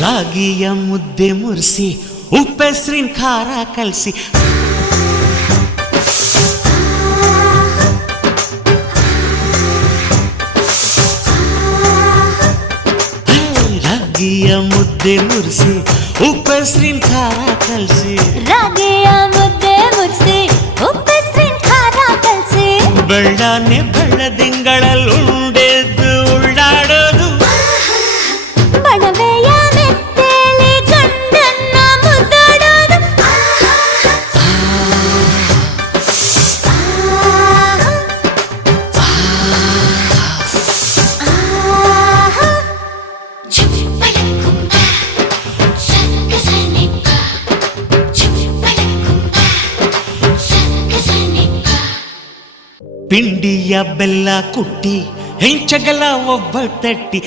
ರಾಗಿಯ ಮುದ್ದೆ ಮುರಿಸಿ ಉಪ್ಪೆಸ್ರಿನ ಖಾರ ಕಲಸಿ ರಾಗಿಯ ಮುದ್ದೆ ಮುರಿಸಿ ಉಪ್ಪೆಸ್ರಿನ ಖಾರ ಕಲಸಿ ರಾಗಿಯ ಮುದ್ದೆ ಮುರಿಸಿ ಉಪ್ಪೆಸ್ರಿನ ಖಾರ ಕಲಸಿ ಬೆಳ್ಳನೆ ಬೆಳ್ಳದಿಂಗಳಲ್ಲಿ ಉಂಡೆದ್ದು ಉಳ್ಳಾಡೋದು ಬಣವೆಯ ಮೆತ್ತೇಲಿ ಗಂಡನ್ನ ಮುದ್ದಾಡೋದು ಪಿಂಡಿಯ ಬೆಲ್ಲ ಕುಟ್ಟಿ ಹೆಂಚಗಲ ಒಬ್ಬ ತಟ್ಟಿ